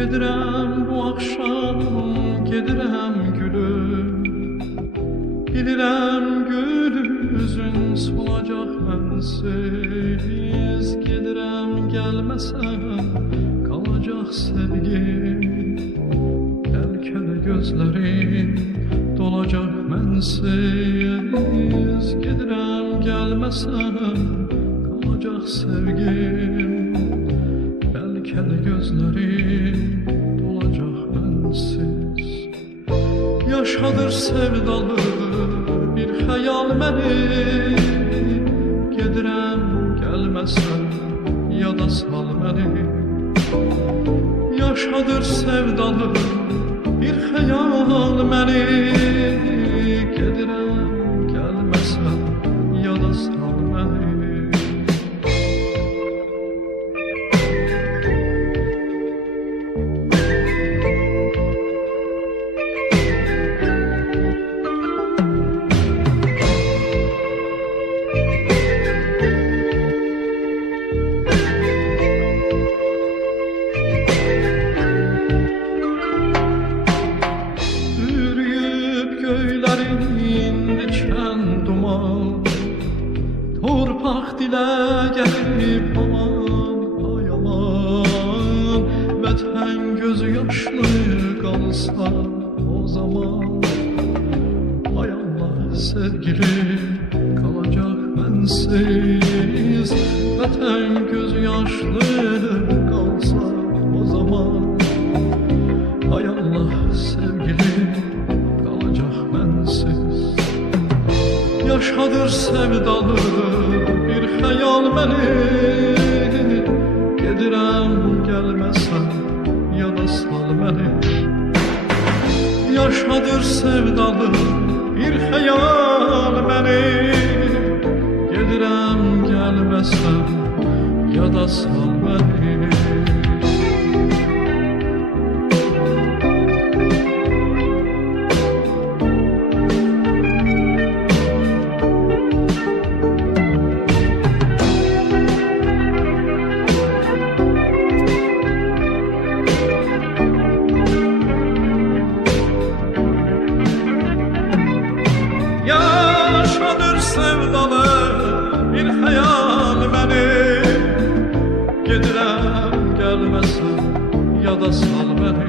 Gedirəm bu axşam, gedirəm gülüm. Bilirəm gül üzün solacaq mənsiz. Gedirəm gəlməsən qalacaq sevgim. Bəlkə də gözlərin dolacaq mənsiz. Gedirəm gəlməsən qalacaq sevgim. Bəlkə də gözlərin dolacaq mənsiz. Yaşadır sevdalı bir xəyal məni. Gedirəm gəlməsən yada sal məni. Yaşadır sevdalı bir xəyal məni. Gedirəm gəlməsən yada sal məni. Torpaq dilə gəlib aman, ay aman. Vətən gözü yaşlı qalsa o zaman. Ay Allah sevgili qalacaq mənsiz. Vətən gözü yaşlı qalsa o zaman. Ay Allah sevgili qalacaq mənsiz. Yaşadır sevdalı bir xəyal məni. Gedirəm gəlməsən yada sal məni. Yaşadır sevdalı bir xəyal məni. Gedirəm gəlməsən yada sal məni. Yaşadır sevdalı bir xəyal məni. Gedirəm gəlməsən yada sal məni.